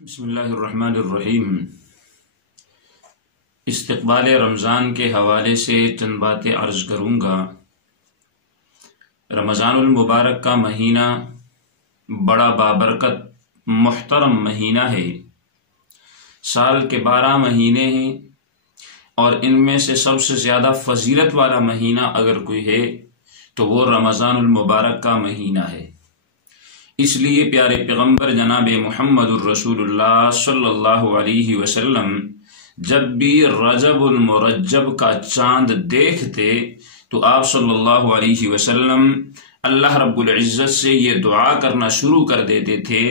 بسم اللہ الرحمن الرحیم۔ استقبال رمضان کے حوالے سے چند باتیں عرض کروں گا۔ رمضان المبارک کا مہینہ بڑا بابرکت محترم مہینہ ہے۔ سال کے 12 مہینے ہیں اور ان میں سے سب سے زیادہ فضیلت والا مہینہ اگر کوئی ہے تو وہ رمضان المبارک کا مہینہ ہے۔ اس لیے پیارے پیغمبر جناب محمد الرسول اللہ صلی اللہ علیہ وسلم جب بھی رجب المرجب کا چاند دیکھتے تو آپ صلی اللہ علیہ وسلم اللہ رب العزت سے یہ دعا کرنا شروع کر دیتے تھے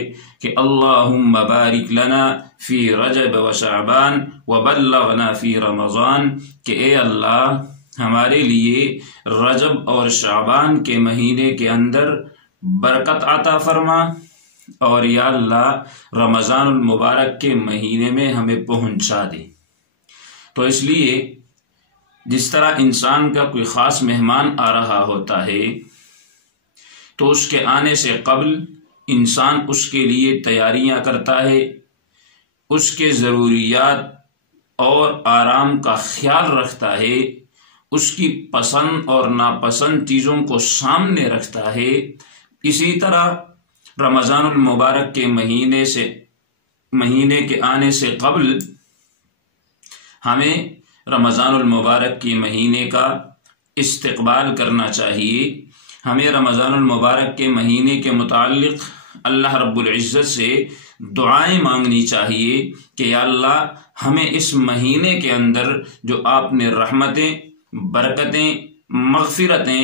کہ اللہم بارک لنا فی رجب و شعبان وبلغنا فی رمضان، کہ اے اللہ ہمارے لیے رجب اور شعبان کے مہینے کے اندر برکت عطا فرما، اور یا اللہ رمضان المبارک کے مہینے میں ہمیں پہنچا دے۔ تو اس لیے جس طرح انسان کا کوئی خاص مہمان آ رہا ہوتا ہے تو اس کے آنے سے قبل انسان اس کے لیے تیاریاں کرتا ہے، اس کے ضروریات اور آرام کا خیال رکھتا ہے، اس کی پسند اور ناپسند چیزوں کو سامنے رکھتا ہے۔ اسی طرح رمضان المبارک کے مہینے کے آنے سے قبل ہمیں رمضان المبارک کے مہینے کا استقبال کرنا چاہیے۔ ہمیں رمضان المبارک کے مہینے کے متعلق اللہ رب العزت سے دعائیں مانگنی چاہیے کہ یا اللہ ہمیں اس مہینے کے اندر جو آپ نے رحمتیں، برکتیں، مغفرتیں،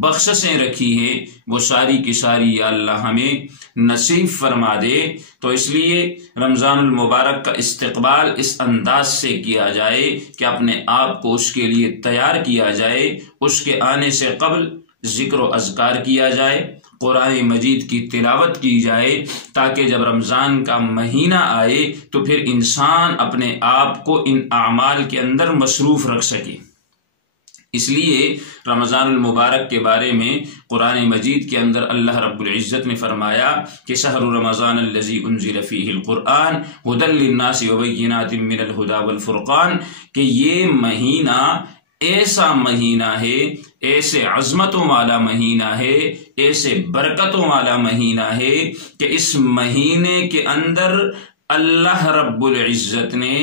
بخششیں رکھی ہیں وہ ساری کی ساری یا اللہ ہمیں نصیب فرما دے۔ تو اس لیے رمضان المبارک کا استقبال اس انداز سے کیا جائے کہ اپنے آپ کو اس کے لیے تیار کیا جائے، اس کے آنے سے قبل ذکر و اذکار کیا جائے، قرآن مجید کی تلاوت کی جائے، تاکہ جب رمضان کا مہینہ آئے تو پھر انسان اپنے آپ کو ان اعمال کے اندر مصروف رکھ سکے۔ اس لیے رمضان المبارک کے بارے میں قرآن مجید کے اندر اللہ رب العزت نے فرمایا کہ شہر رمضان الذی انزل فیہ القرآن ھدی للناس وبینات من الھدی والفرقان، کہ یہ مہینہ ایسا مہینہ ہے، ایسے عظمتوں والا مہینہ ہے، ایسے برکتوں والا مہینہ ہے کہ اس مہینے کے اندر اللہ رب العزت نے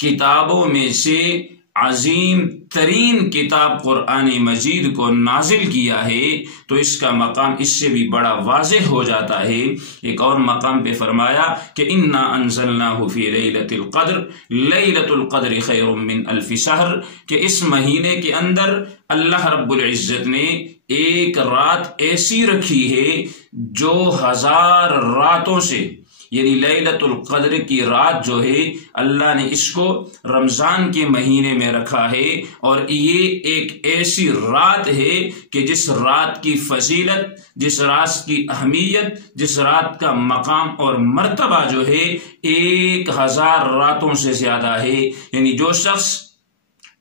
کتابوں میں سے عظیم ترین کتاب قرآن مجید کو نازل کیا ہے۔ تو اس کا مقام اس سے بھی بڑا واضح ہو جاتا ہے۔ ایک اور مقام پہ فرمایا کہ انا انزلناہ فی لیلۃ القدر، لیلۃ القدر خیر من الف شہر، کہ اس مہینے کے اندر اللہ رب العزت نے ایک رات ایسی رکھی ہے جو 1000 راتوں سے، یعنی لیلۃ القدر کی رات جو ہے اللہ نے اس کو رمضان کے مہینے میں رکھا ہے، اور یہ ایک ایسی رات ہے کہ جس رات کی فضیلت، جس رات کی اہمیت، جس رات کا مقام اور مرتبہ جو ہے 1000 راتوں سے زیادہ ہے۔ یعنی جو شخص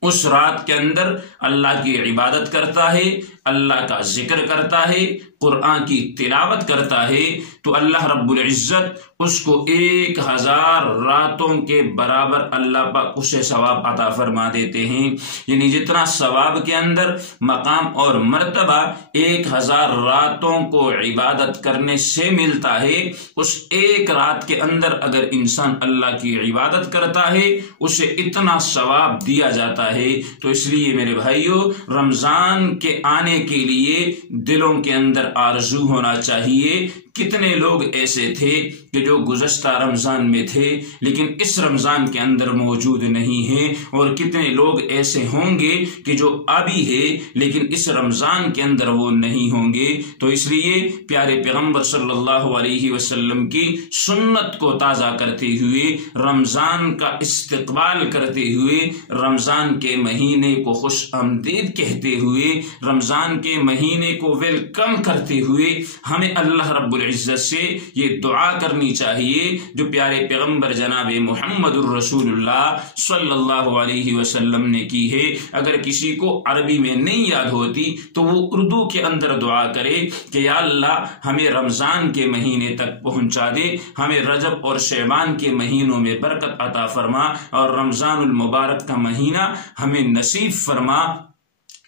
اس رات کے اندر اللہ کی عبادت کرتا ہے، اللہ کا ذکر کرتا ہے، قرآن کی تلاوت کرتا ہے، تو اللہ رب العزت اس کو 1000 راتوں کے برابر اللہ پاک اسے ثواب عطا فرما دیتے ہیں۔ یعنی جتنا ثواب کے اندر مقام اور مرتبہ 1000 راتوں کو عبادت کرنے سے ملتا ہے، اس ایک رات کے اندر اگر انسان اللہ کی عبادت کرتا ہے اسے اتنا ثواب دیا جاتا ہے۔ تو اس لیے میرے بھائیوں، رمضان کے آنے کے لیے دلوں کے اندر آرزو ہونا چاہیے۔ کتنے لوگ ایسے تھے کہ جو گزشتہ رمضان میں تھے لیکن اس رمضان کے اندر موجود نہیں ہیں، اور کتنے لوگ ایسے ہوں گے کہ جو ابھی ہے لیکن اس رمضان کے اندر وہ نہیں ہوں گے۔ تو اس لیے پیارے پیغمبر صلی اللہ علیہ وسلم کی سنت کو تازہ کرتے ہوئے، رمضان کا استقبال کرتے ہوئے، رمضان کے مہینے کو خوش آمدید کہتے ہوئے، رمضان کے مہینے کو ویلکم کرتے کرتے ہوئے ہمیں اللہ رب العزت سے یہ دعا کرنی چاہیے جو پیارے پیغمبر جناب محمد الرسول اللہ صلی اللہ علیہ وسلم نے کی ہے۔ اگر کسی کو عربی میں نہیں یاد ہوتی تو وہ اردو کے اندر دعا کرے کہ یا اللہ ہمیں رمضان کے مہینے تک پہنچا دے، ہمیں رجب اور شعبان کے مہینوں میں برکت عطا فرما اور رمضان المبارک کا مہینہ ہمیں نصیب فرما،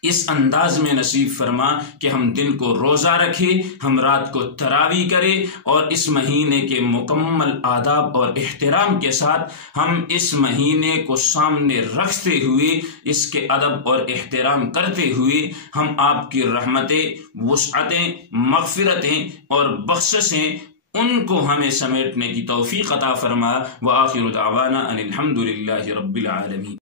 اس انداز میں نصیب فرما کہ ہم دن کو روزہ رکھیں، ہم رات کو تراویح کریں اور اس مہینے کے مکمل آداب اور احترام کے ساتھ ہم اس مہینے کو سامنے رکھتے ہوئے اس کے ادب اور احترام کرتے ہوئے ہم آپ کی رحمتیں، وسعتیں، مغفرتیں اور بخششیں ان کو ہمیں سمیٹنے کی توفیق عطا فرما۔ وآخر دعوانا ان الحمد للہ رب العالمین۔